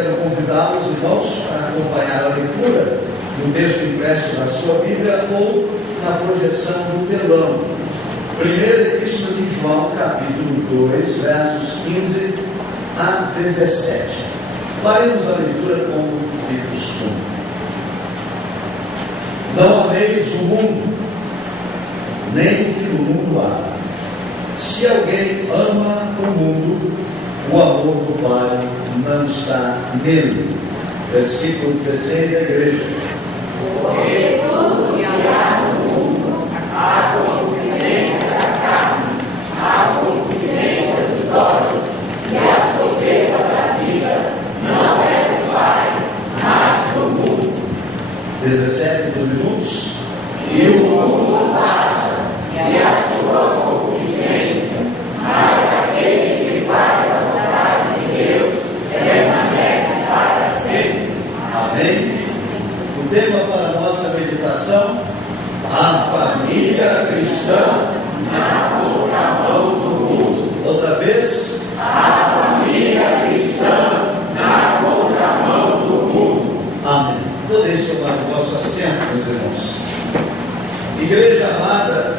Quero convidar os irmãos a acompanhar a leitura no texto impresso da sua Bíblia ou na projeção do telão. Primeira Epístola de João, capítulo 2, versos 15 a 17. Faremos a leitura como de costume. Não ameis o mundo, nem o que no mundo há. Se alguém ama o mundo, o amor do Pai não está nele. Versículo 16 da igreja. Porque tudo que há no mundo, a concupiscência da carne, a concupiscência dos olhos e a soberba da vida, não é do Pai, mas do mundo. 17, todos juntos. E o mundo passa, e a sua concupiscência, mas aquele que faz a vontade de Deus permanece para sempre. Amém? O tema para a nossa meditação: a família cristã Na contramão do mundo. Outra vez. A família cristã na contramão do mundo. Amém. Podeis tomar o vosso assento, meus irmãos. Igreja amada,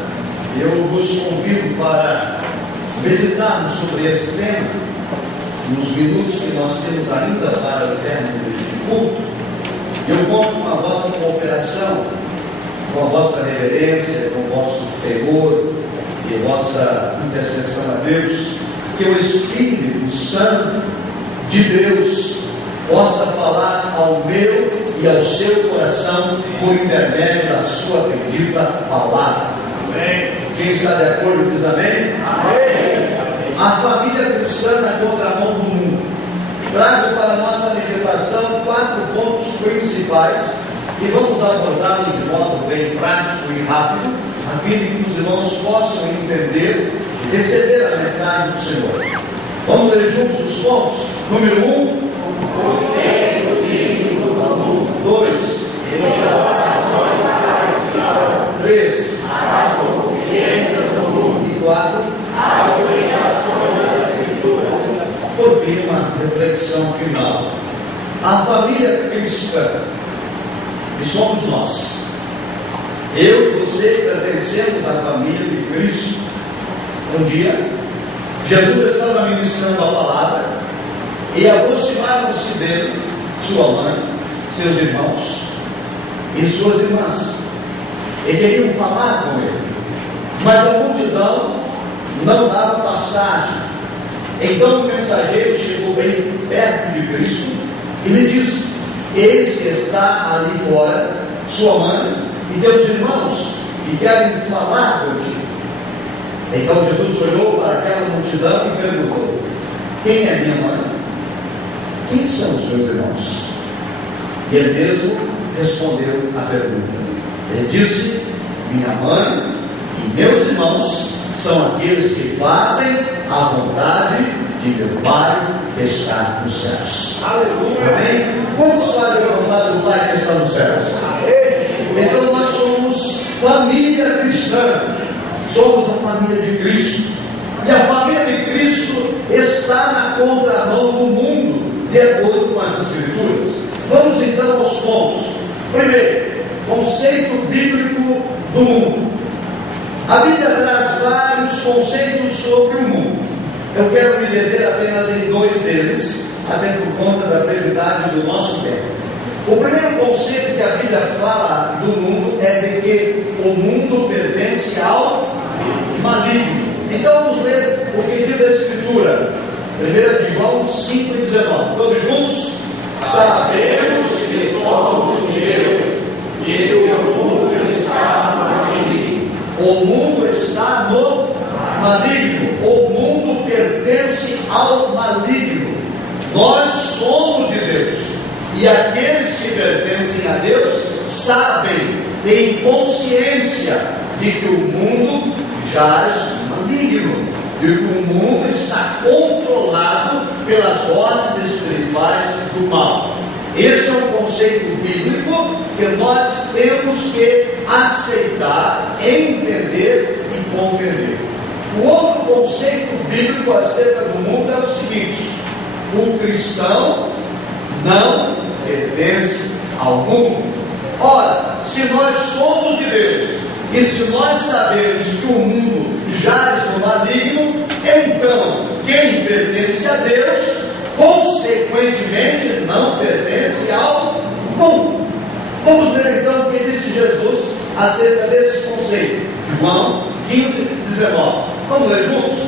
eu vos convido para meditarmos sobre esse tema nos minutos que nós temos ainda para o término deste culto. Eu conto com a vossa cooperação, com a vossa reverência, com o vosso temor e a vossa intercessão a Deus, que o Espírito Santo de Deus possa falar ao meu e ao seu coração por intermédio da sua bendita palavra. Amém. Quem está de acordo diz amém? Amém. A família cristã na contramão do mundo. Trago para a nossa meditação 4 pontos principais e vamos abordá-los de modo bem prático e rápido, a fim de que os irmãos possam entender e receber a mensagem do Senhor. Vamos ler juntos os pontos. Número 1. O senso bíblico do mundo. 2. Exortações para a cristã. 3. A concupiscência do mundo. E 4. As obrigações das Escrituras. Por fim, uma reflexão final. A família cristã, que somos nós, eu e você pertencemos à família de Cristo. Um dia, Jesus estava ministrando a palavra e aproximaram-se dele sua mãe, seus irmãos e suas irmãs, e queriam falar com ele, mas a multidão não dava passagem. Então o mensageiro chegou bem perto de Cristo e lhe disse: eis que está ali fora sua mãe e teus irmãos, que querem falar contigo. Então Jesus olhou para aquela multidão e perguntou: quem é minha mãe? Quem são os meus irmãos? E ele mesmo respondeu a pergunta. Ele disse: minha mãe e meus irmãos são aqueles que fazem a vontade de meu Pai que está nos céus. Aleluia. Amém? Quantos fazem a vontade do Pai que está nos céus? Então nós somos família cristã, somos a família de Cristo, e a família de Cristo está na contramão do mundo, de acordo com as Escrituras. Vamos então aos pontos. Primeiro, conceito bíblico do mundo. A Bíblia traz vários conceitos sobre o mundo. Eu quero me deter apenas em 2 deles, até por conta da brevidade do nosso tempo. O primeiro conceito que a Bíblia fala do mundo é de que o mundo pertence ao maligno. Então vamos ler o que diz a Escritura. 1 de João 5,19. Todos juntos? Sabemos Que somos de Deus e o mundo está no maligno. o mundo está no maligno. O mundo pertence ao maligno. Nós somos de Deus. E aqueles que pertencem a Deus sabem, têm consciência de que o mundo jaz no maligno, de que o mundo está controlado pelas vozes espirituais do mal. Esse é um conceito bíblico que nós temos que aceitar, entender e compreender. O outro conceito bíblico acerca do mundo é o seguinte: o cristão pertence ao mundo. Ora, se nós somos de Deus, e se nós sabemos que o mundo jaz no maligno, então quem pertence a Deus, consequentemente, não pertence ao mundo. Vamos ver então o que disse Jesus acerca desse conceito. João 15, 19. Vamos ler juntos?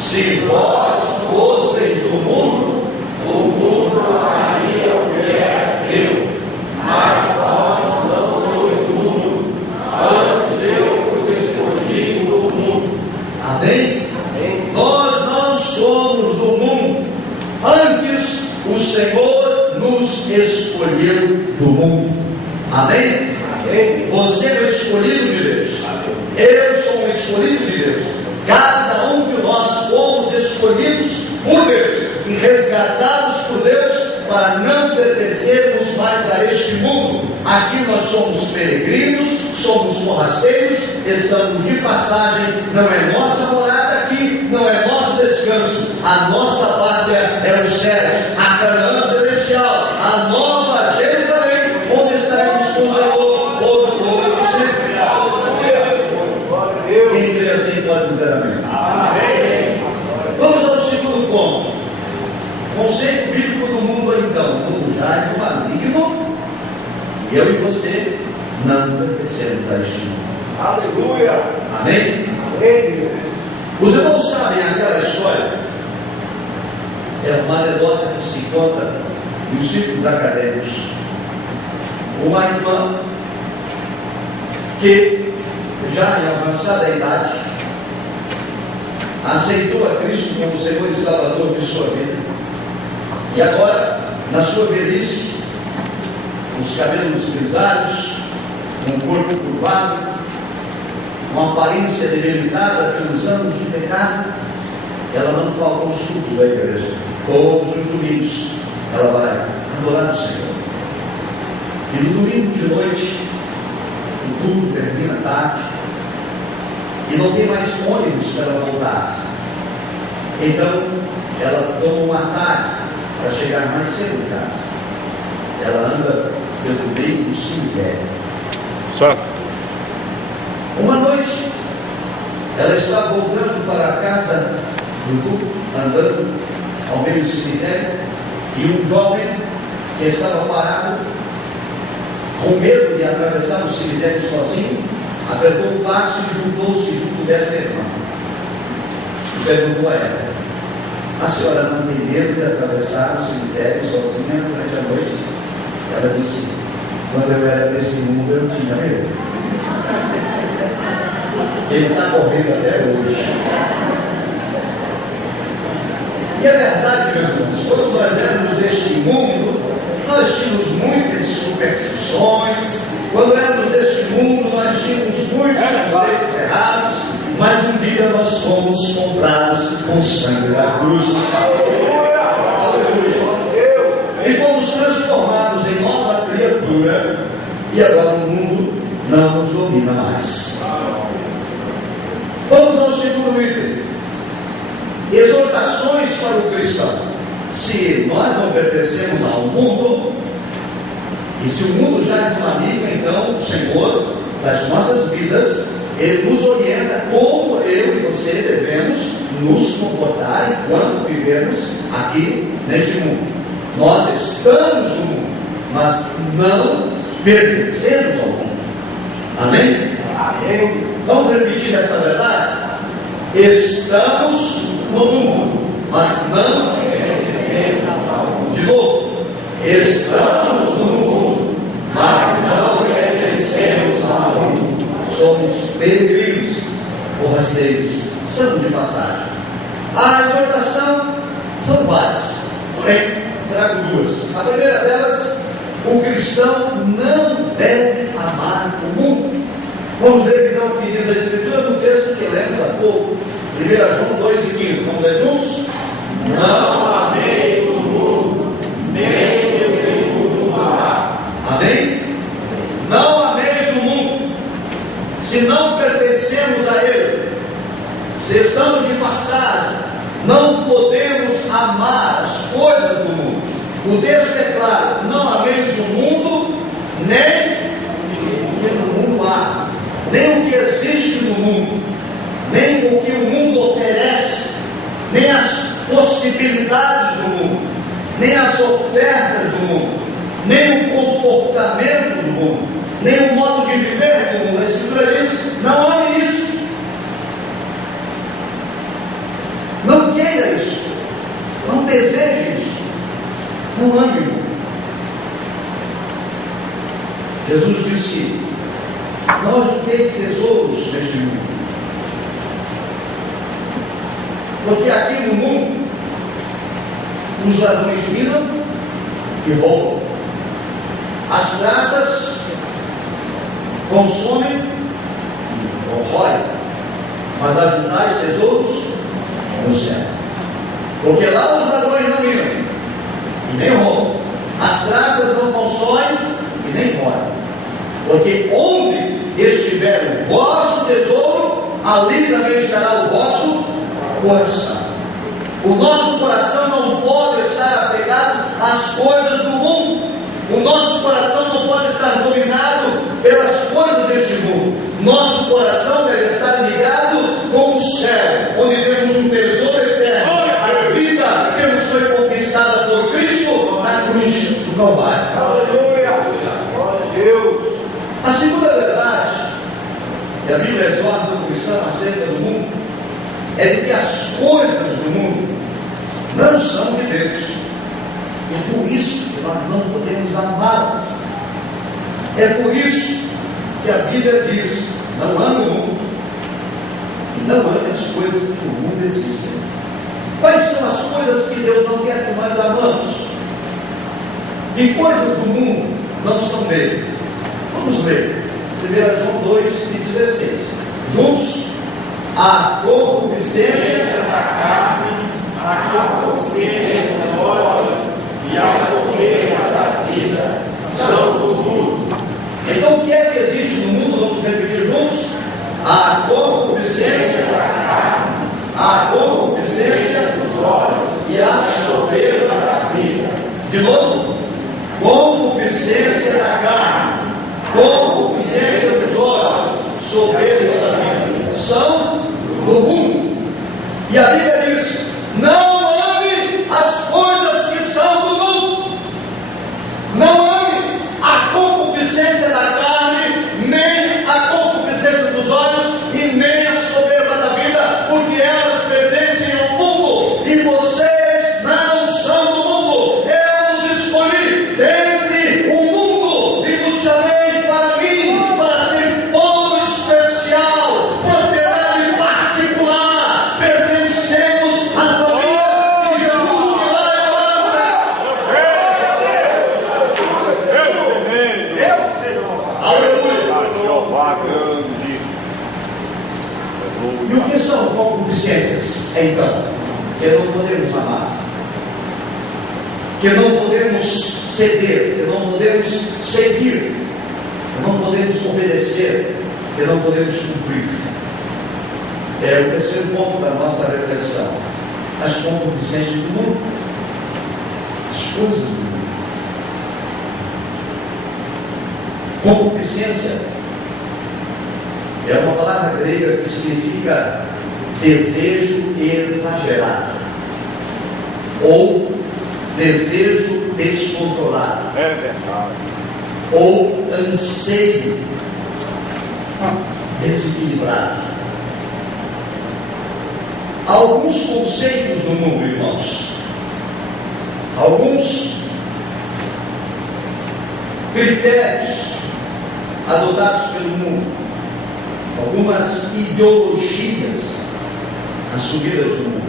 Se vós fosseis do mundo, O mundo amaria o que é seu, mas vós não sois do mundo, antes eu vos escolhi do mundo. amém? Nós não somos do mundo, antes o Senhor nos escolheu do mundo, amém? Você é o escolhido de Deus, eu sou um escolhido de Deus, cada um de nós fomos escolhidos por Deus e resgatados por Deus para não pertencermos mais a este mundo. Aqui nós somos peregrinos, somos forrasteiros, estamos de passagem, não é nossa morada aqui, não é nosso descanso, a nossa pátria é os céus, a Canaã celestial, a nova Jerusalém, onde estaremos com o Senhor todo sempre. Quem crê assim pode dizer amém. Vamos ao segundo ponto. Conceito bíblico do mundo então. O mundo jaz no maligno, e eu e você não pertencemos a este mundo. Aleluia. Amém? Amém. Os irmãos sabem aquela história, é uma anedota que se conta nos círculos acadêmicos. Uma irmã que já em avançada idade aceitou a Cristo como Senhor e Salvador de sua vida, e agora, na sua velhice, com os cabelos grisalhos, com o corpo curvado, uma aparência debilitada pelos anos de pecado, ela não falta um culto da igreja. Todos os domingos ela vai adorar o Senhor. E no domingo de noite, o culto termina tarde, e não tem mais ônibus para ela voltar. Então, ela toma um atalho para chegar mais cedo em casa. Ela anda pelo meio do cemitério. Santo. Uma noite, ela está voltando para a casa do grupo, andando ao meio do cemitério, e um jovem que estava parado, com medo de atravessar o cemitério sozinho, apertou o passo e juntou-se junto dessa irmã. E perguntou a ela: a senhora não tem medo de atravessar o cemitério sozinha durante a noite? Ela disse: quando eu era desse mundo eu tinha medo. Ele está correndo até hoje. E é verdade, meus irmãos, quando nós éramos deste mundo, nós tínhamos muitas superstições. Quando éramos deste mundo, nós tínhamos muitos conceitos errados. Mas um dia nós fomos comprados com o sangue da cruz. Aleluia! E fomos transformados em nova criatura. E agora o mundo não nos domina mais. Vamos ao segundo item: exortações para o cristão. Se nós não pertencemos ao mundo, e se o mundo já é maligno, então o Senhor das nossas vidas, Ele nos orienta como eu e você devemos nos comportar enquanto vivemos aqui neste mundo. Nós estamos no mundo, mas não pertencemos ao mundo. Amém? Amém. Vamos repetir essa verdade? Estamos no mundo, mas não pertencemos ao mundo. De novo, estamos no mundo, mas não pertencemos ao mundo. Somos peregrinos, forrasteiros, estamos de passagem. A exortação são várias, porém trago duas. A primeira delas: o cristão não deve amar o mundo. Vamos ver então o que diz a Escritura no texto que lemos há pouco, 1 João 2,15. Vamos ler juntos? Não ameis o mundo, nem o que o mundo amar. Amém? Não ameis o mundo. Se não pertencemos a ele, se estamos de passagem, não podemos amar as coisas do mundo. O texto é claro: não ameis ameis o mundo, nem o que no mundo há, nem o que existe no mundo, nem o que o mundo oferece, nem as possibilidades do mundo, nem as ofertas do mundo, nem o comportamento do mundo, nem o modo de viver do mundo. A Escritura diz: não ame isso, não queira isso, não deseje isso, não ame o mundo. Jesus disse: não junteis tesouros neste mundo, porque aqui no mundo os ladrões minam e roubam, as traças consomem e corroem, mas ajuntais tesouros no céu, porque lá os ladrões não minam e nem roubam, as traças não consomem e nem corroem, porque onde estiver o vosso tesouro, ali também estará o vosso coração. O nosso coração não pode estar apegado às coisas do mundo. O nosso coração não pode estar dominado pelas coisas deste mundo. Nosso coração deve estar ligado com o céu, onde temos um tesouro eterno, a vida que nos foi conquistada por Cristo na cruz do Calvário. Aleluia! Glória a Deus! A segunda verdade que a Bíblia exorta o cristão acerca do mundo é de que as coisas do mundo não são de Deus. É por isso que nós não podemos amá-las. É por isso que a Bíblia diz: não ame o mundo e não ame as coisas que no mundo existem. Quais são as coisas que Deus não quer que nós amamos? Que coisas do mundo não são dele? Vamos ler 1 João 2:16. Juntos: a concupiscência da carne, a concupiscência dos olhos e a soberba da vida são do mundo. Então, o que é que existe no mundo? Vamos repetir juntos: a concupiscência da carne, a concupiscência dos olhos e a soberba da vida. De novo: concupiscência da carne, concupiscência dos olhos, soberba da vida, são do mundo. E a Bíblia diz: não ame as coisas que são do mundo, não ame a concupiscência da carne, nem a concupiscência dos olhos e nem a soberba da vida, porque elas pertencem ao mundo e vocês não são do mundo. Eu vos escolhi dentre o mundo e vos chamei para mim, para ser povo especial, propriedade particular. Pertencemos à família de Jesus que lá é Deus, Senhor! Aleluia! Jeová grande! E o que são concupiscências, então? Que não podemos amar, que não podemos ceder, que não podemos seguir, que não podemos obedecer, que não podemos cumprir. É o terceiro ponto da nossa reflexão: as concupiscências do mundo, as coisas do mundo. Concupiscência é uma palavra grega que significa desejo exagerado ou desejo descontrolado É verdade. ou anseio desequilibrado. Há alguns conceitos no mundo, irmãos, alguns critérios adotados pelo mundo, algumas ideologias assumidas no mundo,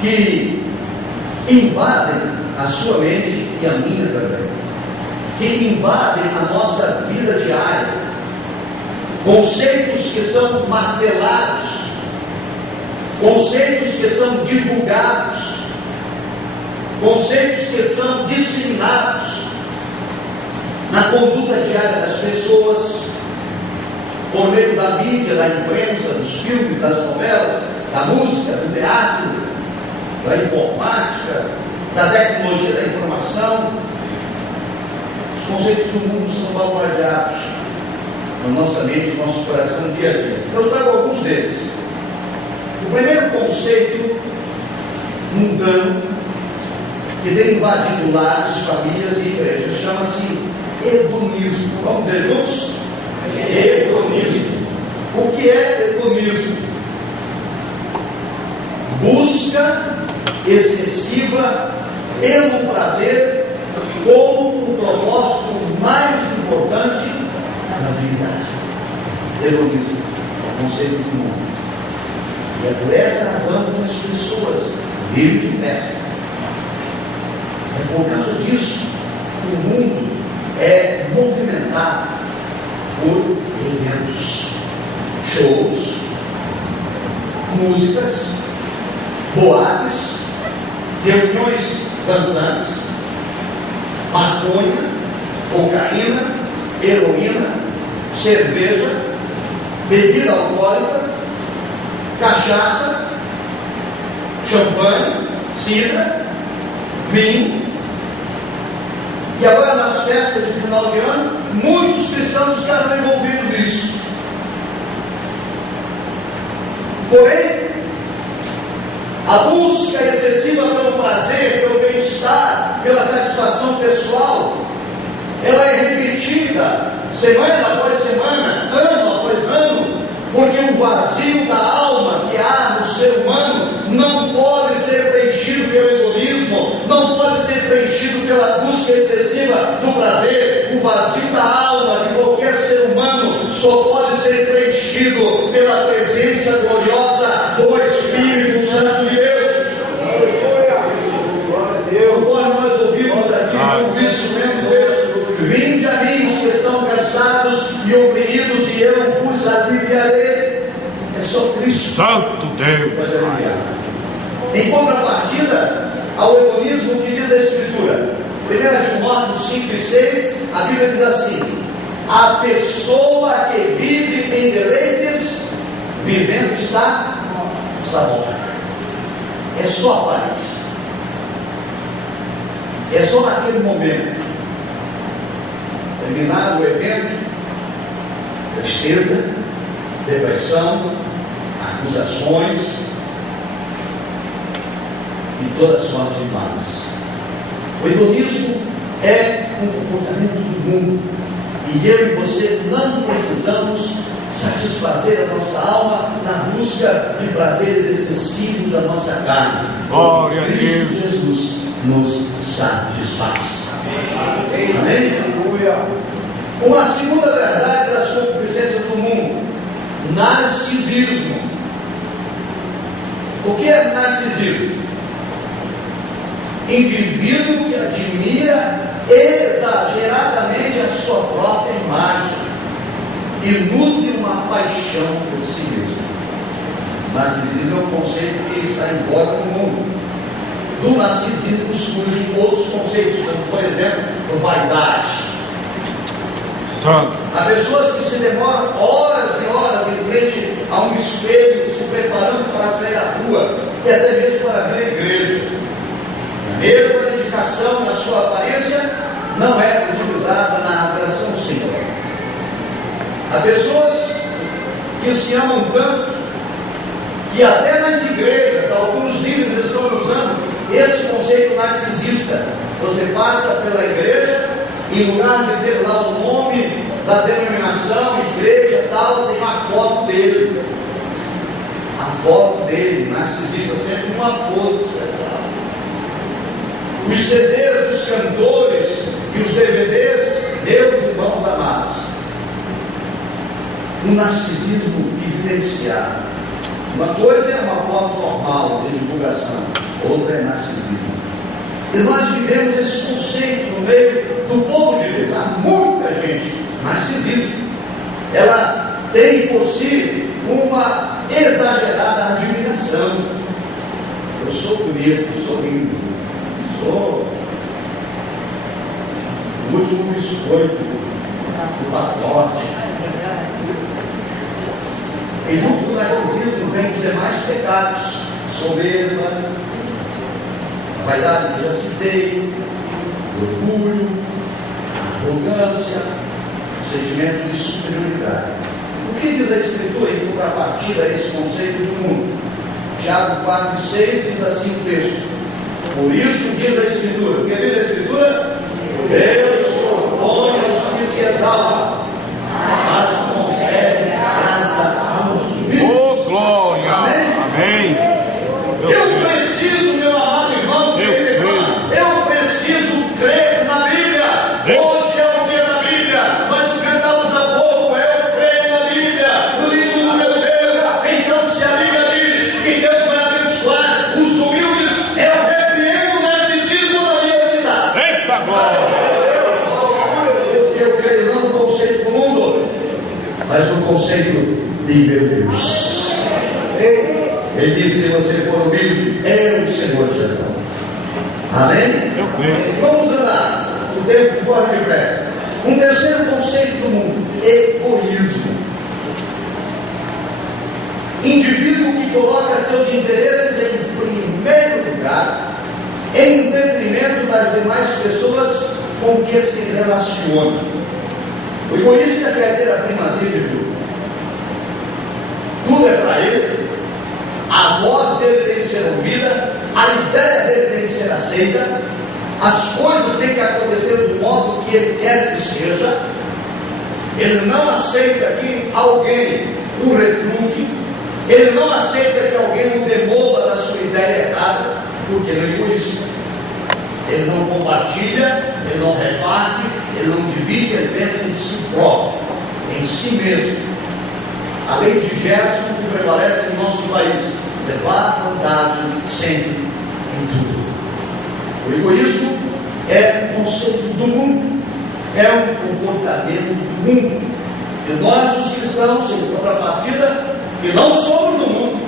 que invadem a sua mente e a minha também, que invadem a nossa vida diária, conceitos que são martelados, conceitos que são divulgados, conceitos que são disseminados na conduta diária das pessoas, por meio da mídia, da imprensa, dos filmes, das novelas, da música, do teatro, da informática, da tecnologia da informação. Os conceitos do mundo são bombardeados na nossa mente, no nosso coração, dia a dia. Eu trago alguns deles. O primeiro conceito mundano que tem invadido lares, famílias e igrejas chama-se hedonismo. Vamos dizer juntos? Hedonismo. O que é hedonismo? Busca excessiva pelo prazer como o propósito mais importante da vida. Hedonismo é o conceito do mundo. E é por essa razão que as pessoas vivem de festa. É por causa disso que o mundo é movimentado por eventos, shows, músicas, boates, reuniões dançantes, maconha, cocaína, heroína, cerveja, bebida alcoólica, cachaça, champanhe, cidra, vinho. E agora nas festas de final de ano, muitos cristãos estavam envolvidos nisso. Porém, a busca excessiva pelo prazer, pelo bem-estar, pela satisfação pessoal, ela é repetida semana após semana, ano após ano, porque o vazio da alma que há no ser humano não pode ser preenchido pelo egoísmo, não pode ser preenchido pela busca excessiva do prazer. O vazio da alma de qualquer ser humano só pode ser preenchido pela presença gloriosa do Espírito Santo de Deus. Conforme nós ouvimos aqui no instrumento texto: vinde a mim os que estão cansados e oprimidos, e eu vos aliviarei. É só Cristo. Santo Deus. Em contrapartida ao hedonismo, que diz a Escritura, 1 Timóteo 5 e 6, a Bíblia diz assim: a pessoa que vive em deleites, vivendo está morta. É só aparência. É só naquele momento. Terminado o evento, tristeza, depressão, acusações e toda sorte de males. O hedonismo é um comportamento do mundo, e eu e você não precisamos satisfazer a nossa alma na busca de prazeres excessivos da nossa carne. Glória a Cristo Deus. Jesus nos satisfaz. Amém? Uma segunda verdade das concupiscências do mundo: narcisismo. O que é narcisismo? Indivíduo que admira exageradamente a sua própria imagem e nutre uma paixão por si mesmo. Narcisismo é um conceito que está em voga no mundo. Do narcisismo surgem outros conceitos, como por exemplo, vaidade. Há pessoas que se demoram horas e horas em frente a um espelho, se preparando para sair à rua e até mesmo para vir à igreja. A mesma dedicação na sua aparência não é utilizada na adoração do Senhor. Há pessoas que se amam tanto que até nas igrejas alguns líderes estão usando esse conceito narcisista. Você passa pela igreja, em lugar de ter lá o nome da denominação, igreja tal, tem a foto dele. A foto dele, narcisista, sempre uma pose especial. Os CDs dos cantores e os DVDs, meus irmãos amados, um narcisismo evidenciado. Uma coisa é uma foto normal de divulgação, outra é narcisismo. E nós vivemos esse conceito no meio do povo de Deus. Há muita gente narcisista. Ela tem por si uma exagerada admiração. Eu sou bonito, sou lindo, sou o último biscoito do pacote. E junto do narcisismo vem os demais pecados: soberba, a vaidade que já citei, orgulho, arrogância, sentimento de superioridade. O que diz a Escritura em contrapartida a esse conceito do mundo? Tiago 4,6 diz assim o texto: por isso diz a Escritura, o que diz a Escritura? Deus opõe aos que se exaltam, mas concede graça aos humildes. Oh, glória! Amém? Amém! Eu preciso, meu amado irmão, eu preciso crer na Bíblia. Hoje é o dia da Bíblia. Nós cantamos há pouco, eu creio na Bíblia, no livro do meu Deus. Então, se a Bíblia diz que Deus vai abençoar os humildes, eu repreendo o narcisismo na minha vida. Eita glória! Eu creio não no conceito do mundo, mas no conceito de meu Deus. Ele disse: se você for humilde, é o Senhor Jesus. Amém? Eu creio. Vamos andar. O tempo corre depressa. Um terceiro conceito do mundo: egoísmo. Indivíduo que coloca seus interesses em primeiro lugar, em detrimento das demais pessoas com que se relaciona. O egoísta quer ter a primazia de tudo. Tudo é para ele. A voz dele tem que ser ouvida, a ideia dele tem que ser aceita, as coisas têm que acontecer do modo que ele quer que seja. Ele não aceita que alguém o retruque, ele não aceita que alguém o demova da sua ideia errada, porque ele é egoísta. Ele não compartilha, ele não reparte, ele não divide, ele pensa em si próprio, em si mesmo. A lei de Gerson que prevalece em nosso país: levar vantagem sempre em tudo. O egoísmo é um conceito do mundo, é um comportamento do mundo. E nós, os cristãos, em contrapartida, que não somos do mundo,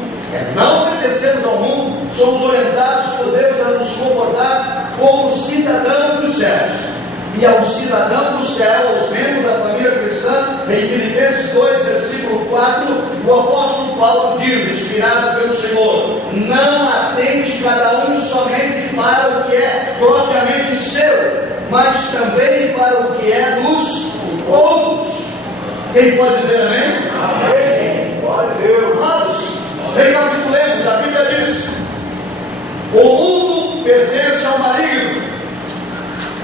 não pertencemos ao mundo, somos orientados por Deus a nos comportar como cidadão dos céus. E ao cidadão do céu, aos membros da família cristã, em Filipenses 2, versículo 4, o apóstolo Paulo diz, inspirado pelo Senhor: não atente cada um somente para o que é propriamente seu, mas também para o que é dos outros. Quem pode dizer amém? Amém. Glória a Deus. Amados, recapitulemos, a Bíblia diz: o mundo pertence ao maligno.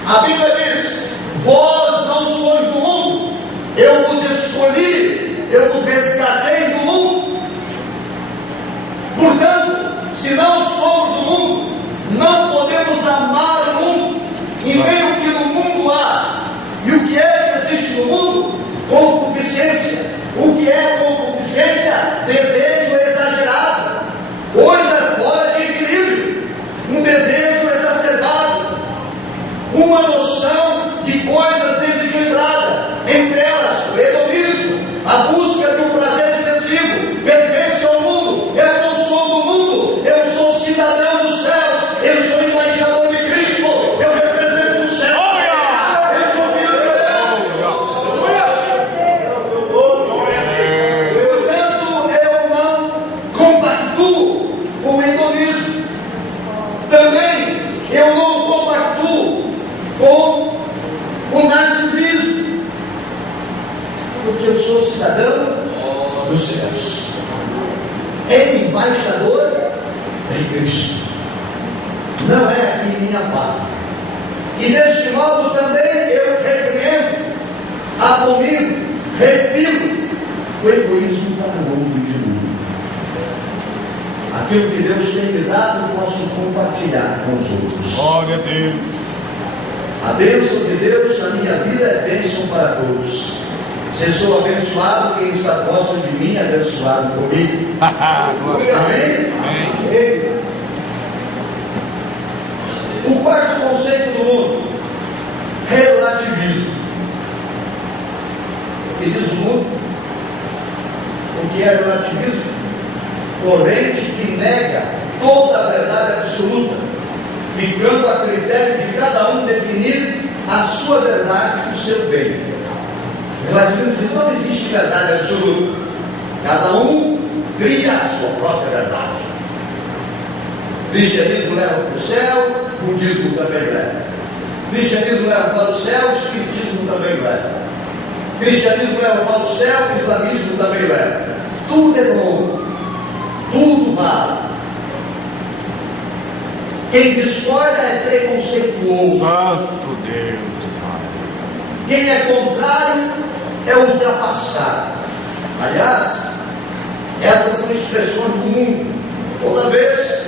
A Bíblia diz: vós não sois do mundo, eu vos escolhi, eu vos resgatei do mundo. Portanto, se não somos do mundo, não podemos amar o mundo, e nem o que no mundo há. E o que é que existe no mundo? Concupiscência. O que é concupiscência? Desejo exagerado, coisa fora de equilíbrio, um desejo exacerbado, uma noção de coisas desequilibradas, entre elas o hedonismo, a busca de um prazer excessivo, pertence ao mundo. Eu não sou do mundo, eu sou cidadão dos céus, eu sou embaixador de Cristo, eu represento o céu, eu sou filho de Deus. Portanto, eu não compactuo com o hedonismo, também eu não compactuo com o narcisismo, porque eu sou cidadão dos céus, embaixador de Cristo, não é aqui minha parte. E deste modo também eu repreendo, abomino, repilo o egoísmo para longe de mim. Aquilo que Deus tem me dado, posso compartilhar com os outros. Glória a Deus. A bênção de Deus na minha vida é bênção para todos. Se sou abençoado, quem está próximo de mim é abençoado comigo. Amém? Amém? O quarto conceito do mundo: relativismo. O que diz o mundo? O que é relativismo? Corrente que nega toda a verdade absoluta, ficando a critério de cada um definir a sua verdade e o seu bem. O relativismo diz: não existe verdade absoluta, cada um cria a sua própria verdade. O cristianismo leva para o céu, o budismo também leva. Cristianismo leva para o céu, o espiritismo também leva. Cristianismo leva para o céu, o islamismo também leva. Tudo é bom, tudo vale. Quem discorda é preconceituoso. Santo Deus. Quem é contrário é ultrapassado. Aliás, essas são expressões do mundo. Toda vez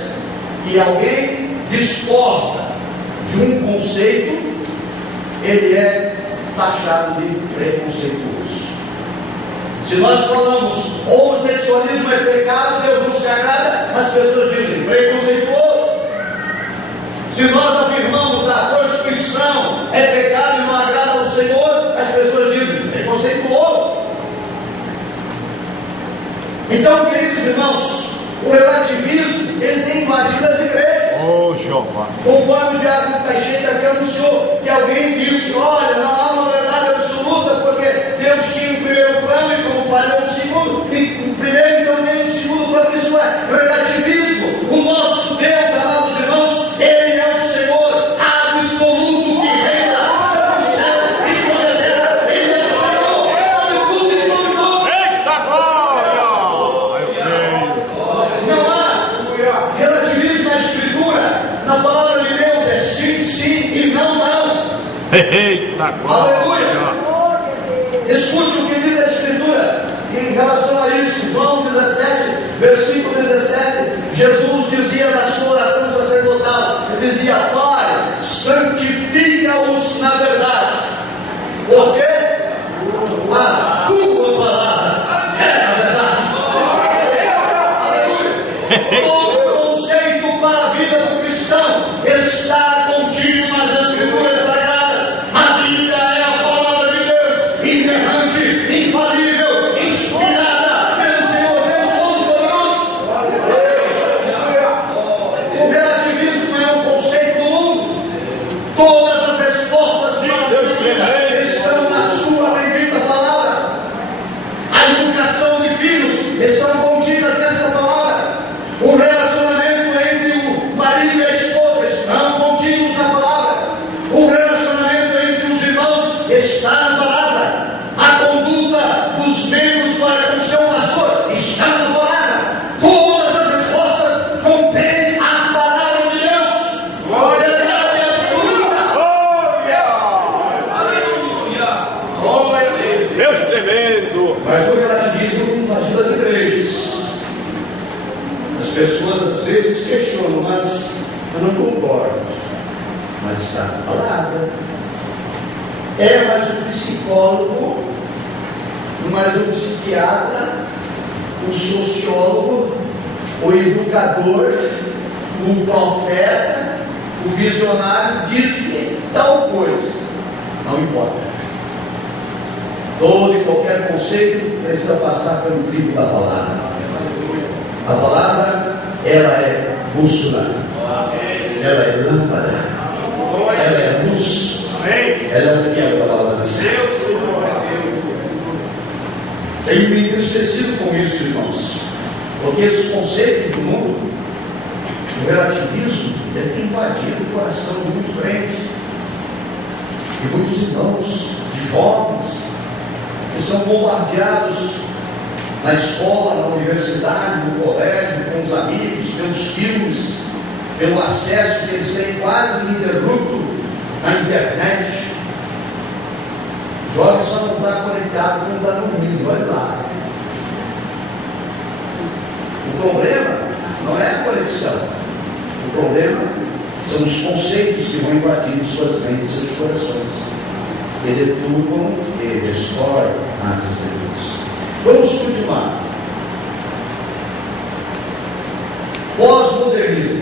que alguém discorda de um conceito, ele é taxado de preconceituoso. Se nós falamos homossexualismo é pecado, Deus não se agrada, as pessoas dizem preconceituoso. Se nós afirmamos a prostituição é pecado e não agrada ao Senhor, as pessoas dizem preconceituoso. Então, queridos irmãos, o relativismo ele tem invadido as igrejas. Oh, Jeová. Conforme o diácono Caixeta que anunciou que alguém disse: olha, não há uma verdade absoluta, porque Deus tinha o primeiro plano e como falhou o segundo, e o primeiro então vem o segundo plano. Isso é relativismo. O nosso Deus, amados irmãos, Ele é o Senhor absoluto que reina sobre os céus e sobre a terra. Ele é o Senhor sobre tudo e sobre tudo. Eita glória! Eu creio. Não há relativismo na Escritura. Na palavra de Deus é sim, sim e não, não. Eita glória! Aleluia! Escute o que diz a Escritura em relação a isso. João 17, versículo 17. Jesus dizia na sua oração sacerdotal: ele dizia: Pai, santifica-os na verdade. Por quê? A tua palavra é a verdade. Aleluia! Todo conceito para a vida do cristão está contido nas Escrituras Sagradas. A Bíblia é a palavra de Deus, inerrante, infalível, inspirada pelo Senhor Deus Todo-Poderoso. O relativismo é um conceito do mundo. Todas as respostas para a vida estão na sua bendita palavra. A educação de filhos estão contidas nessa palavra. O relacionamento entre o marido e a esposa estão contidos na palavra. O relacionamento entre os irmãos está na palavra. A conduta dos membros para com o seu pastor está na palavra. Todas as respostas contêm a palavra de Deus. Glória a Deus absoluta. Deus tremendo. Mas o relativismo invadiu as igrejas. As pessoas às vezes questionam, mas eu não concordo. Mas está na palavra. É mais o psicólogo, mais o psiquiatra, o sociólogo, o educador, o profeta, o visionário disse tal coisa. Não importa. Todo e qualquer conceito precisa passar pelo crivo da palavra. A palavra, ela é bússola, ela é lâmpada, ela é luz, ela é o fiel da balança. Tenho me entristecido com isso, irmãos, porque esses conceitos do mundo, o relativismo, ele tem invadido o coração de muito crente, de muitos irmãos, de jovens, que são bombardeados na escola, na universidade, no colégio, com os amigos, pelos filmes, pelo acesso que eles têm quase ininterrupto na internet. O jovem só não está conectado quando está dormindo, olha lá. O problema não é a conexão, o problema são os conceitos que vão invadindo suas mentes e seus corações, que deturpam e destroem as escrituras. Vamos continuar. Pós-modernismo.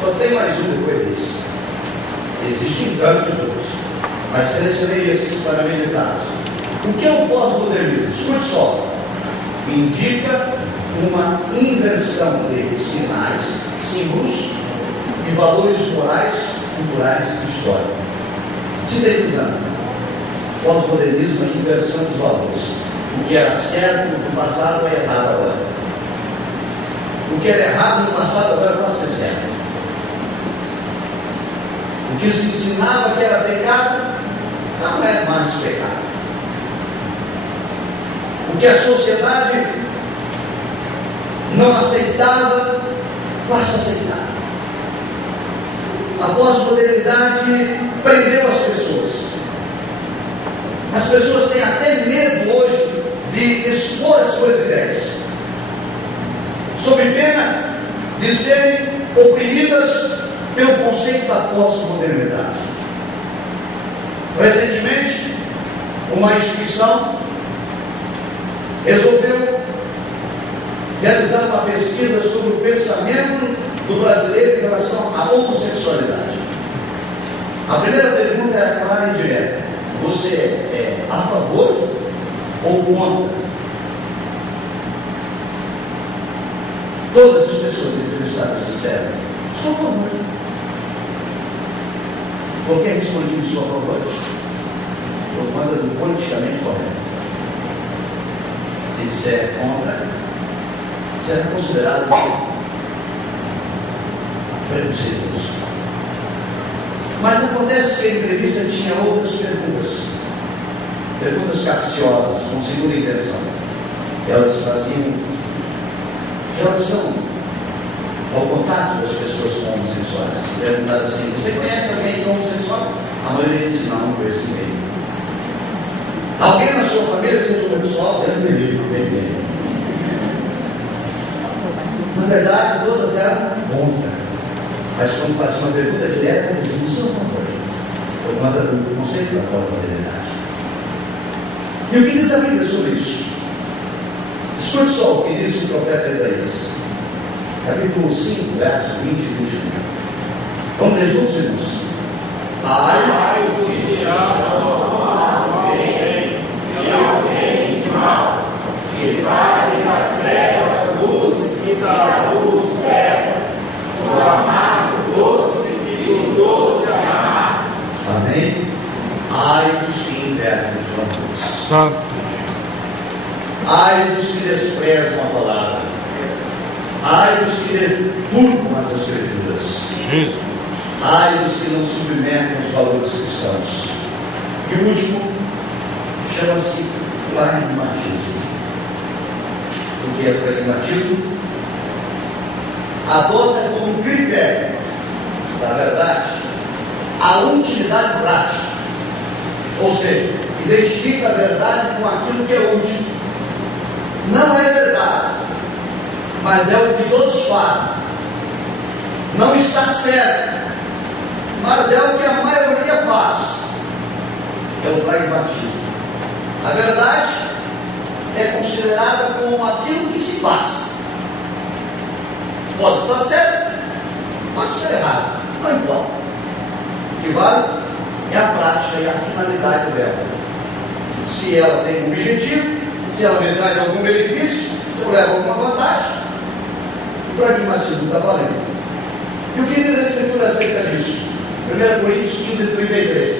Só tem mais um depois desse. Existem tantos outros, mas selecionei esses para meditados. O que é o pós-modernismo? Escute só. Indica uma inversão de sinais, símbolos e valores morais, culturais e históricos. Sintetizando. Pós-modernismo é a inversão dos valores. O que era certo no passado é errado agora. O que era errado no passado agora pode ser certo. O que se ensinava que era pecado, não é mais pecado. O que a sociedade não aceitava, passa a aceitar. A pós-modernidade prendeu as pessoas. As pessoas têm até medo hoje de expor as suas ideias, sob pena de serem oprimidas pelo conceito da pós-modernidade. Recentemente, uma instituição resolveu realizar uma pesquisa sobre o pensamento do brasileiro em relação à homossexualidade. A primeira pergunta é clara e direta: você é a favor ou contra? Todas as pessoas entrevistadas disseram: sou a favor. Por que respondi sou a favor? Por conta do politicamente correto. Se disser contra, será considerado preconceituoso. Mas acontece que a entrevista tinha outras perguntas capciosas, com segunda intenção. Elas faziam em relação ao contato das pessoas com homossexuais. Perguntaram assim: você conhece alguém que é homossexual? A maioria disse: não conheço ninguém. Alguém na sua família seja homossexual? Eu não me lembro bem. Na verdade, todas eram contra. Mas quando fazia uma pergunta direta, diziam: sou a favor. Por conta do conceito da pós-modernidade. E o que diz a Bíblia sobre isso? Escute só o que diz o profeta Isaías, capítulo 5, verso 20 e 21. Vamos ler juntos, irmãos? Ai dos que amam o bem e ao bem de mal, que fazem das trevas luz e da luz trevas, do amargo doce e do doce amargo. Amém? Ai dos que inverdem os valores. Santo. Ai dos que desprezam a palavra. Ai dos que deturpam as escrituras. Jesus. Ai dos que não submetem os valores cristãos. E o último chama-se pragmatismo. O que é pragmatismo? Adota como critério, na verdade, a utilidade prática. Ou seja, identifica a verdade com aquilo que é útil. Não é verdade, mas é o que todos fazem. Não está certo, mas é o que a maioria faz. É o pragmatismo. A verdade é considerada como aquilo que se faz. Pode estar certo, pode estar errado, não importa. O que vale é a prática e a finalidade dela. Se ela tem um objetivo, se ela me traz algum benefício, se eu levo alguma vantagem, o pragmatismo está valendo. E o que diz a Escritura acerca disso? 1 Coríntios 15:33.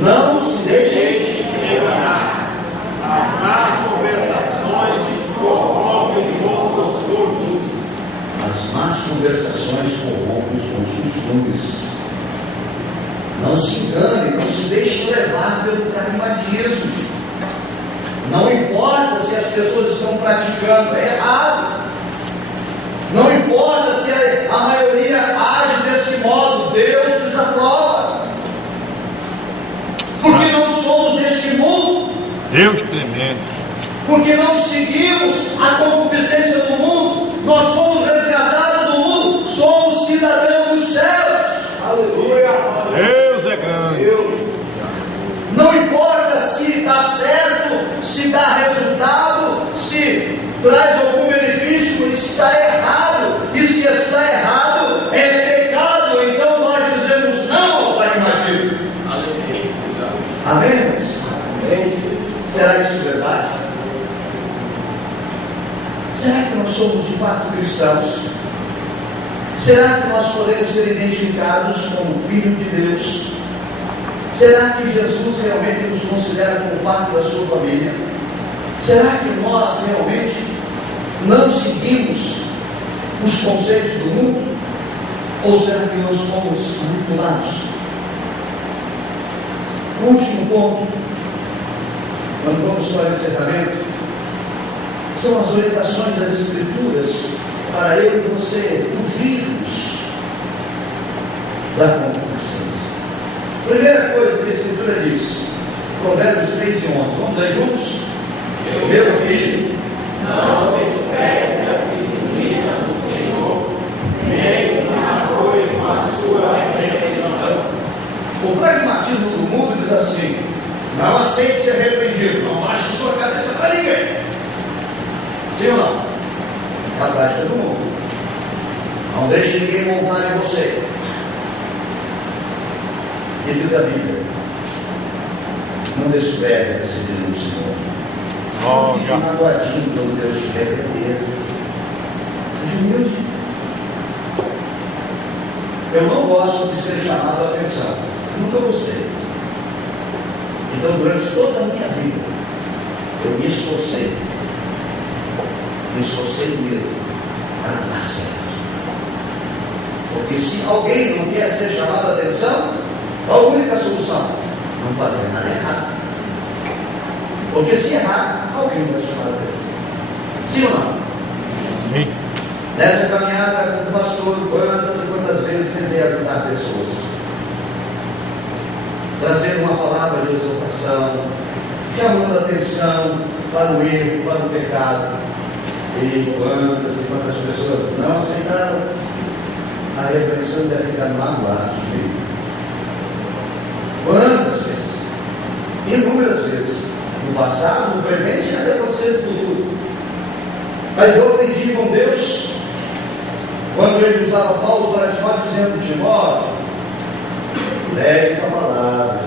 Não se deixe enganar. As más conversações corrompem os bons costumes. As más conversações corrompem os bons costumes. Não se engane, não se deixe levar pelo pragmatismo. Não importa se as pessoas estão praticando, é errado. Não importa se a maioria age desse modo, Deus desaprova. Porque não somos deste mundo. Deus tremendo. Porque não seguimos a concupiscência do mundo. Nós somos resgatados do mundo. Somos cidadãos dos céus. Aleluia. Deus é grande. Não importa se dá certo, se dá resultado, se traz algum benefício, está errado. E se está errado, é pecado. Então nós dizemos não ao pragmatismo. Amém, irmãos? Será isso verdade? Será que nós somos de fato cristãos? Será que nós podemos ser identificados como filho de Deus? Será que Jesus realmente nos considera como parte da sua família? Será que nós realmente não seguimos os conceitos do mundo? Ou será que nós fomos manipulados Último ponto, quando vamos para o encerramento, são as orientações das Escrituras para eu e você fugirmos da concupiscência. Primeira coisa que a Escritura diz, Provérbios 3 e 11, vamos ler juntos? Meu filho, não despreze a disciplina do Senhor, nem se magoe com a sua repreensão. O pragmatismo do mundo diz assim: não aceite ser repreendido, não baixe sua cabeça para ninguém. Sim ou não? A prática do mundo. Não deixe ninguém montar em você. E diz a Bíblia: não despreze a disciplina do Senhor. Não fique magoadinho quando Deus te repreender. Seja humilde. Eu não gosto de ser chamado a atenção. Nunca gostei. Então, durante toda a minha vida, eu me esforcei mesmo para dar certo. Porque se alguém não quer ser chamado a atenção, qual a única solução? Não fazer nada errado. Porque se errar, alguém vai chamar a atenção. Sim ou não? Sim. Nessa caminhada com o pastor, quantas e quantas vezes tentei ajudar pessoas, trazendo uma palavra de exortação, chamando a atenção para o erro, para o pecado. E quantas e quantas pessoas não aceitaram a repreensão de ficar magoados comigo. Quantas vezes? Inúmeras vezes. No passado, no presente e até pode ser no futuro. Mas eu aprendi com Deus, quando ele usava Paulo para Timóteo, dizendo: Timóteo, leve essa palavra,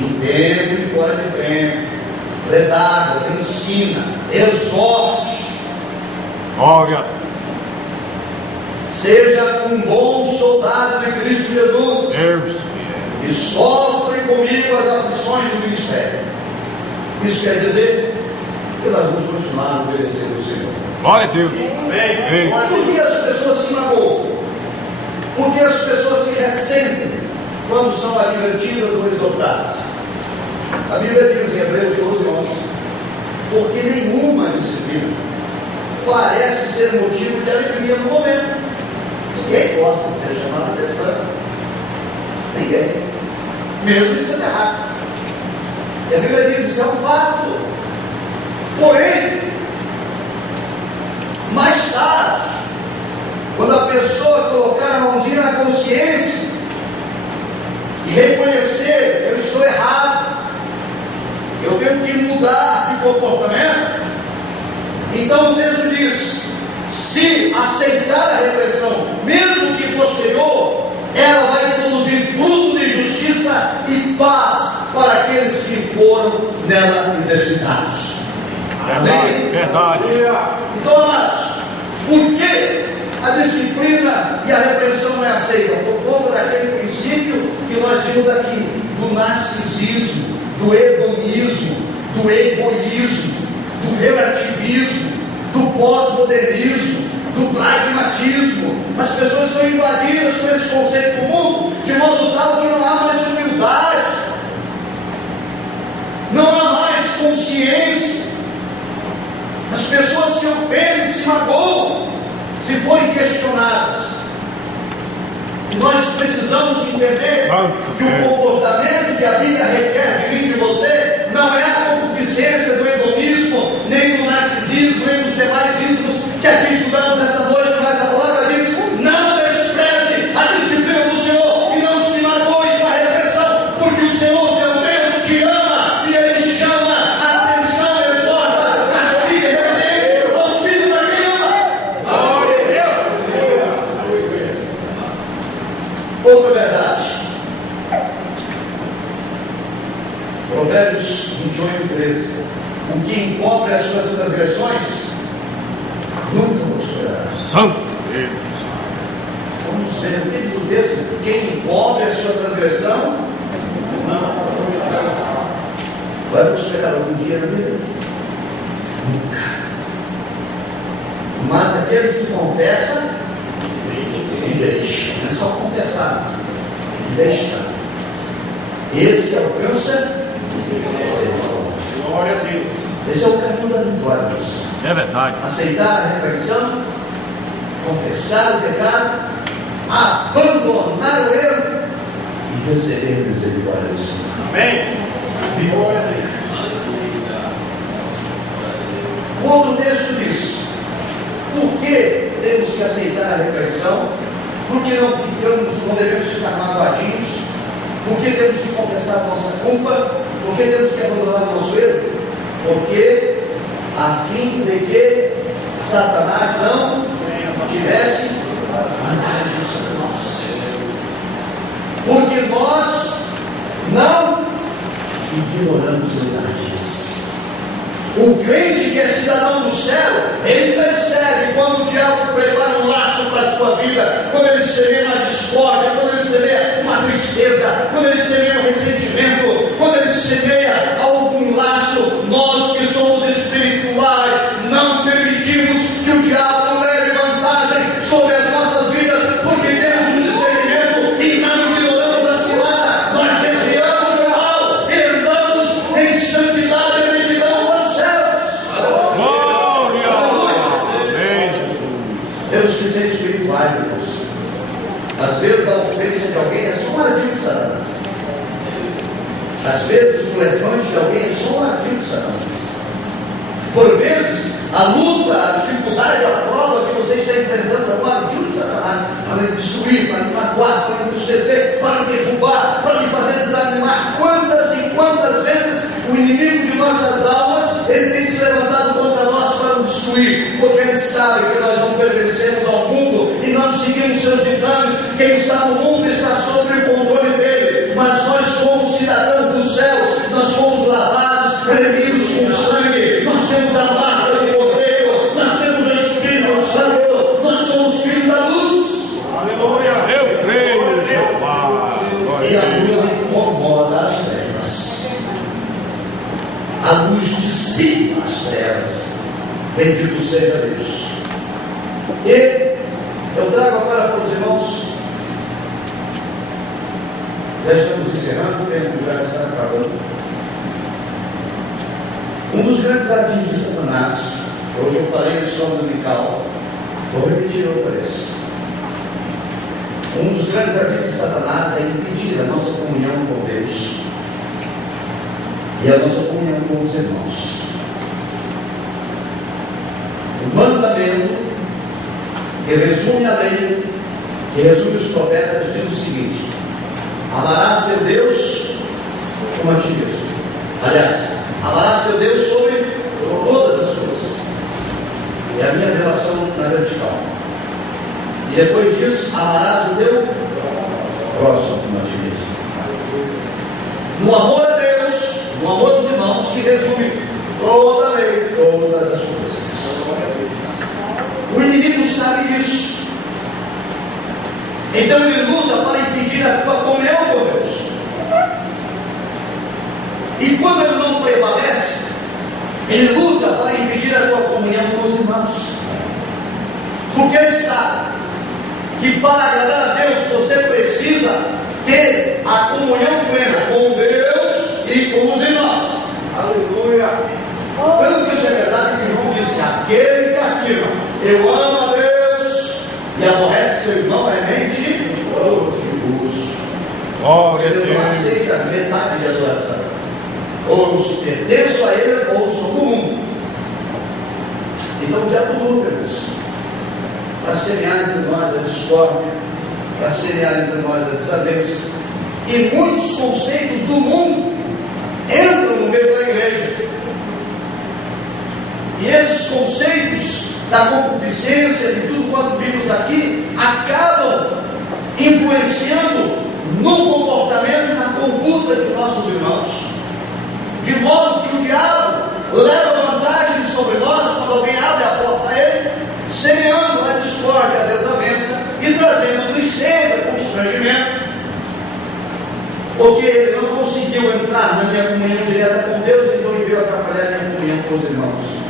em tempo e fora de tempo, redaga, ensina, exorte. Glória. Seja um bom soldado de Cristo Jesus. Deus. E sofre comigo as aflições do ministério. Isso quer dizer que nós vamos continuar obedecendo o Senhor. Glória a Deus. Amém. Por que as pessoas se magoam? Por que as pessoas se ressentem quando são advertidas ou exortadas? A Bíblia diz em Hebreus 12, 11: porque nenhuma disciplina parece ser motivo de alegria no momento. Ninguém gosta de ser chamado a atenção. Ninguém. Mesmo sendo errado. E a Bíblia diz: isso é um fato. Porém, mais tarde, quando a pessoa colocar a mãozinha na consciência e reconhecer: eu estou errado, eu tenho que mudar de comportamento, então o texto diz: se aceitar a repressão, mesmo que posterior, ela vai produzir fruto de justiça e paz para aqueles que foram nela exercitados. Amém? Verdade. Então, amados, por que a disciplina e a repreensão não é aceita? Por conta daquele princípio que nós vimos aqui, do narcisismo, do hedonismo, do egoísmo, do relativismo, do pós-modernismo, do pragmatismo. As pessoas são invadidas com esse conceito comum, de modo tal que não há mais humildade, não há mais consciência. As pessoas se ofendem, se magoam, se forem questionadas. E nós precisamos entender que o comportamento que a Bíblia requer de mim e de você não é a concupiscência do hedonismo, nem do narcisismo, nem dos demais ismos que aqui estudamos nesta noite, mas a palavra diz: não despreze a disciplina do Senhor e não se magoe com a repressão, porque o Senhor teu Deus te ama e Ele chama a atenção, exorta, castiga e repreende aos filhos da criança. Glória a Deus. Outra verdade. Provérbios 28, 13. O que encobre as suas transgressões nunca prosperará. Santo Deus. Vamos ver o que diz o texto: quem encobre a sua transgressão vai prosperar algum dia na vida? Nunca. Mas aquele que confessa e deixa, não é só confessar, e deixar, esse que alcança misericórdia. Glória a Deus. Esse é o caminho da vitória, Deus. É verdade. Aceitar a reflexão, confessar o pecado, abandonar o erro e receber a misericórdia do Senhor. Amém. Glória a Deus. O outro texto diz: por que temos que aceitar a reflexão? Por que não devemos ficar magoadinhos? Por que temos que confessar a nossa culpa? Por que temos que abandonar o nosso erro? Porque a fim de que Satanás não tivesse vantagem sobre nós. Porque nós não ignoramos os ardis. O crente que é cidadão do céu, ele percebe quando o diabo prepara um laço para a sua vida, quando ele semeia uma discórdia, quando ele semeia uma tristeza, quando ele semeia um ressentimento, quando ele semeia algum laço. Nós que somos espirituais não permitimos que o diabo leve vantagem sobre as nossas vidas, porque temos um discernimento e não ignoramos a cilada. Nós desviamos o mal e andamos em santidade e retidão para os céus. Glória. Amém, Jesus. Temos que ser espirituais, irmãos. Às vezes a ofensa de alguém é só um ardil de Satanás. Às vezes o levante de alguém é só um ardil de Satanás. Por vezes a luta, a dificuldade, a prova que você está enfrentando é um ardil de Satanás para lhe destruir, para lhe magoar, para lhe entristecer, para lhe derrubar, para lhe fazer desanimar. Quantas e quantas vezes o inimigo de nossas almas, ele tem se levantado contra nós para nos destruir, porque ele sabe que nós não pertencemos ao mundo e não seguimos seus ditames. Quem está no mundo está sob o controle dele, mas nós somos cidadãos dos céus, nós fomos lavados, remidos com sangue, nós temos a marca do Cordeiro, nós temos o Espírito Santo, nós somos filhos da luz. Aleluia. Eu creio, Jeová. E a luz incomoda as trevas. A luz dissipa as trevas. Bendito seja Deus. E eu trago agora para os irmãos. Já estamos encerrando, o tempo já está acabando. Um dos grandes ardis de Satanás, hoje eu falei de som dominical, vou repetir outra vez. Um dos grandes ardis de Satanás é impedir a nossa comunhão com Deus e a nossa comunhão com os irmãos. O mandamento que resume a lei, que resume os profetas, diz o seguinte: amarás teu Deus como a ti mesmo. Aliás, amarás teu Deus sobre todas as coisas. É a minha relação na vertical. E depois diz: amarás o teu próximo como a ti mesmo. No amor a Deus, no amor aos irmãos, se resume toda a lei, todas as coisas. O inimigo sabe disso. Então ele luta para impedir a tua comunhão com Deus. E quando ele não prevalece, ele luta para impedir a tua comunhão com os irmãos. Porque ele sabe que para agradar a Deus você precisa ter a comunhão plena com Deus e com os irmãos. Aleluia! Tanto que isso é verdade que João disse: aquele que afirma eu amo a Deus e aborrece seu irmão é mentiroso. Glória a Ele não Deus. aceita metade de adoração. Ou pertenço a ele ou sou do mundo. Então o diabo luta, irmãos, para semear entre nós a discórdia, para semear entre nós a desavença. E muitos conceitos do mundo entram no meio da igreja. E esses conceitos da concupiscência, de tudo quanto vimos aqui, acabam influenciando no comportamento e na conduta de nossos irmãos. De modo que o diabo leva vantagem sobre nós quando alguém abre a porta a ele, semeando a discórdia, a desavença e trazendo tristeza, constrangimento, porque ele não conseguiu entrar na minha comunhão direta com Deus, então ele veio atrapalhar a minha comunhão com os irmãos.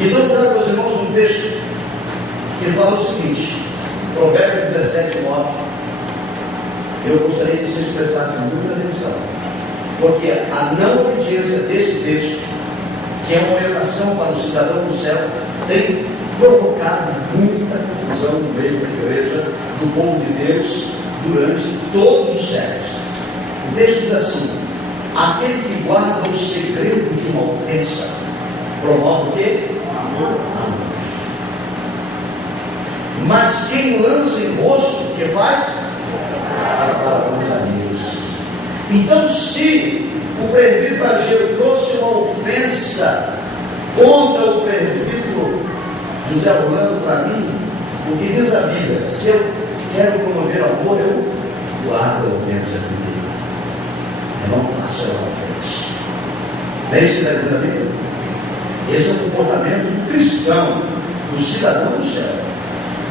Então trago aos irmãos um texto que fala o seguinte, Provérbios 17:9. Eu gostaria que vocês prestassem muita atenção. Porque a não obediência desse texto, que é uma orientação para o cidadão do céu, tem provocado muita confusão no meio da igreja, do povo de Deus, durante todos os séculos. O texto diz assim: aquele que guarda o segredo de uma ofensa promove o quê? Amor. Mas quem lança em rosto, o que faz? Para com os amigos. Então, se o presbítero Ageu trouxe uma ofensa contra o presbítero José Rolando para mim, o que diz a Bíblia? Se eu quero promover amor, eu guardo a ofensa dele. Eu não passo ela à frente. Não é isso que está dizendo a Bíblia? Esse é o comportamento do cristão, do cidadão do céu.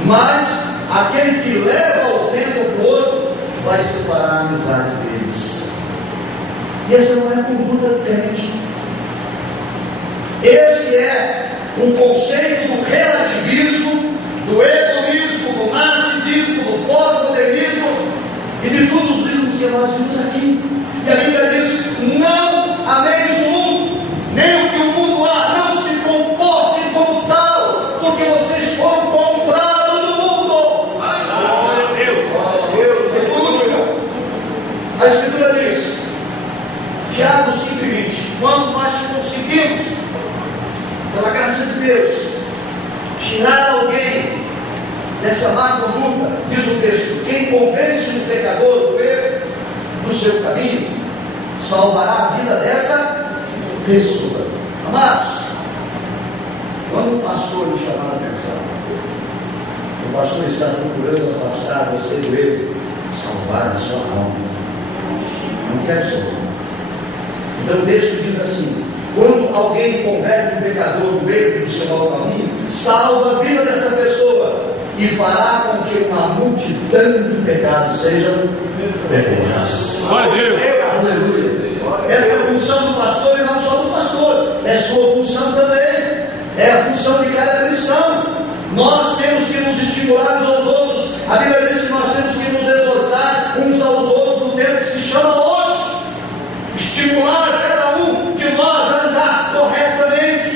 Mas aquele que leva a ofensa para o outro vai separar a amizade deles. E essa não é a conduta do crente. Esse é o conceito do relativismo, do egoísmo, do narcisismo, do pós-modernismo e de todos os ismos que nós vimos aqui. E a Bíblia diz: não ameis o mundo, nem o que o mundo há, não se comportem como tal, porque vocês foram comprados do mundo. Deus, por último, a Escritura diz, Tiago 5:20, quando nós conseguimos, pela graça de Deus, tirar alguém dessa má conduta, diz o texto: quem convence o pecador do erro do seu caminho, salvará a vida dessa pessoa. Amados, quando o pastor lhe chamar a atenção, o pastor está procurando afastar você do erro, salvar a sua alma. Não quero salvar. Então o texto diz assim: quando alguém converte um pecador do erro do seu mau caminho, salva a vida dessa pessoa e fará com que uma multidão de pecados sejam perdoados. Aleluia. Essa é a função do pastor e não só do pastor, é sua função também, é a função de cada cristão. Nós temos que nos estimular uns aos outros. A Bíblia diz que nós temos que nos exortar uns aos outros no tempo que se chama hoje. Estimular cada um de nós a andar corretamente.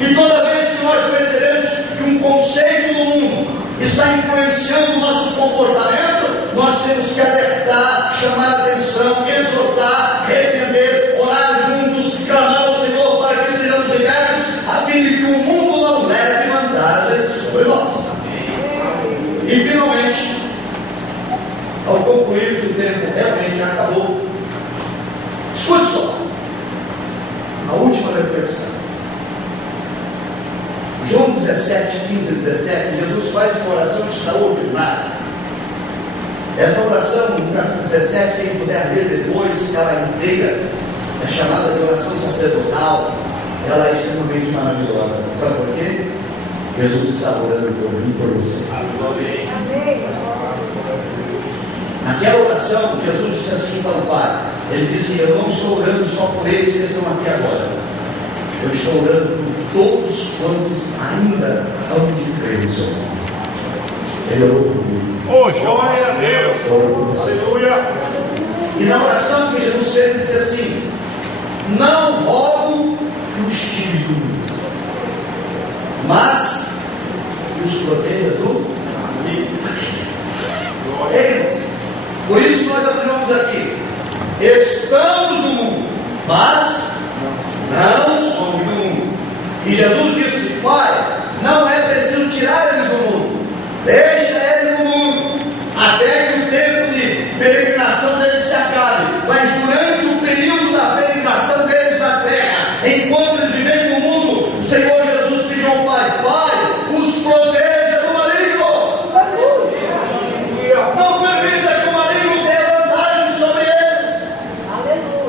E toda vez que nós percebemos que um conceito do mundo está influenciando o nosso comportamento, nós temos que alertar, chamar a atenção, exortar, repreender, orar juntos, clamar ao Senhor para que sejamos libertos, a fim de que o mundo não leve vantagem sobre nós. E finalmente, ao concluir que o tempo realmente já acabou, escute só a última reflexão. João 17, 15 e 17, Jesus faz uma oração extraordinária. Essa oração, no capítulo 17, quem puder ler depois, ela inteira, é chamada de oração sacerdotal. Ela é extremamente maravilhosa. Sabe por quê? Jesus está orando por mim e por você. Amém. Naquela oração, Jesus disse assim para o Pai. Ele disse: eu não estou orando só por esses que estão aqui agora. Eu estou orando por todos quantos ainda hão de crer no seu nome. Ele orou por mim. Glória a Deus. Aleluia. E na oração que Jesus fez, ele disse assim: não rogo que os tire do mundo, mas que os proteja do maligno. Por isso nós afirmamos aqui: estamos no mundo, mas não somos do mundo. E Jesus disse: Pai, não é preciso tirar eles do mundo, deixa eles no mundo, até que o tempo de peregrinação deles se acabe. Mas durante o período da peregrinação deles na terra, enquanto eles vivem no mundo, o Senhor Jesus pediu ao Pai: Pai, os proteja do maligno. Não permita que o maligno tenha vantagem sobre eles.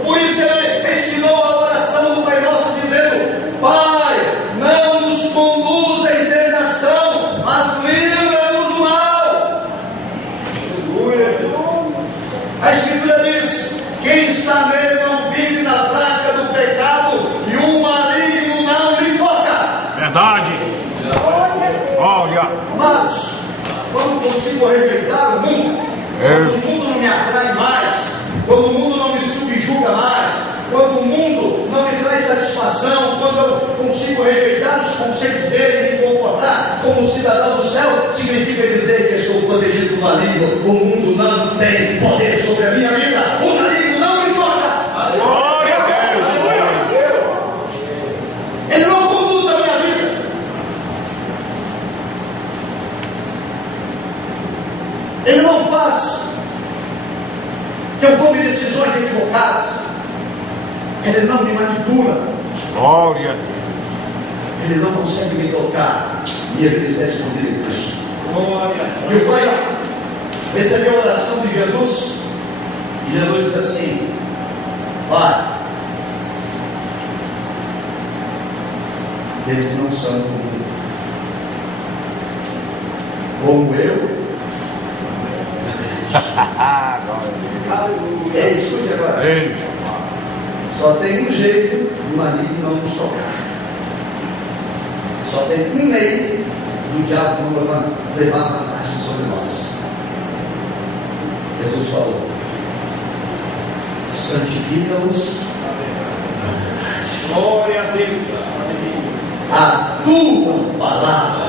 Por isso ele ensinou a oração do Pai Nosso, dizendo: Pai, não nos conduza em tentação, mas livra-nos do mal. A Escritura diz: quem está nele não vive na prática do pecado, e o maligno não lhe toca. Verdade. Glória. Amados, quando consigo rejeitar o mundo, quando o mundo não me atrai mais, quando o mundo não me subjuga mais, eu rejeitar os conceitos dele e me comportar como um cidadão do céu, significa dizer que estou protegido do maligno. O mundo não tem poder sobre a minha vida. O maligno não me toca. Glória a Deus. Ele não conduz a minha vida. Ele não faz que eu tome decisões equivocadas. Ele não me manipula. Glória a Deus. Ele não consegue me tocar. Minha vida está escondida em Cristo. E o Pai recebeu a oração de Jesus. E Jesus disse assim: Pai, eles não são como eu. Escute agora. Ei, Só tem um jeito do maligno não nos tocar. Só tem um meio do diabo não levar vantagem sobre nós. Jesus falou: santifica-os. glória a Deus. A tua palavra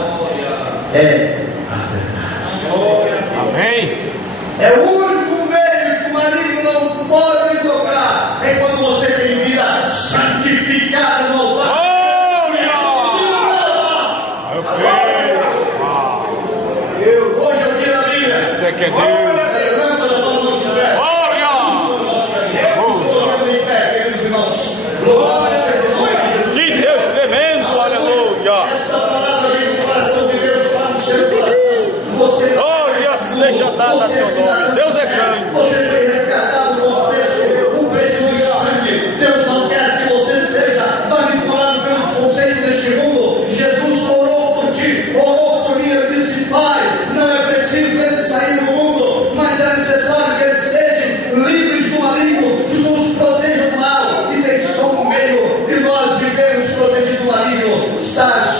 é a verdade. Glória a Deus. Amém. É o único meio que o maligno não pode tocar. É quando você tem vida santificada no altar. Hoje é o dia da Bíblia. Isso é que é Deus. Levanta a mão nos pés. Glória. Em pé, queridos irmãos. Louvado seja o nome de Jesus. Que Deus tremendo, aleluia. Esta palavra vem do coração de Deus para o seu coração. Você Glória seja dada a teu nome. Deus é grande. Você foi resgatado com o preço do sangue. Deus não quer que você seja manipulado pelos conceitos deste mundo. Jesus orou por ti, orou por mim. Ele disse: Pai, não é preciso que eles saiam do mundo, mas é necessário que eles sejam livres do maligno, que nos protejam do mal. E tem só um meio de nós vivermos protegidos do maligno: estar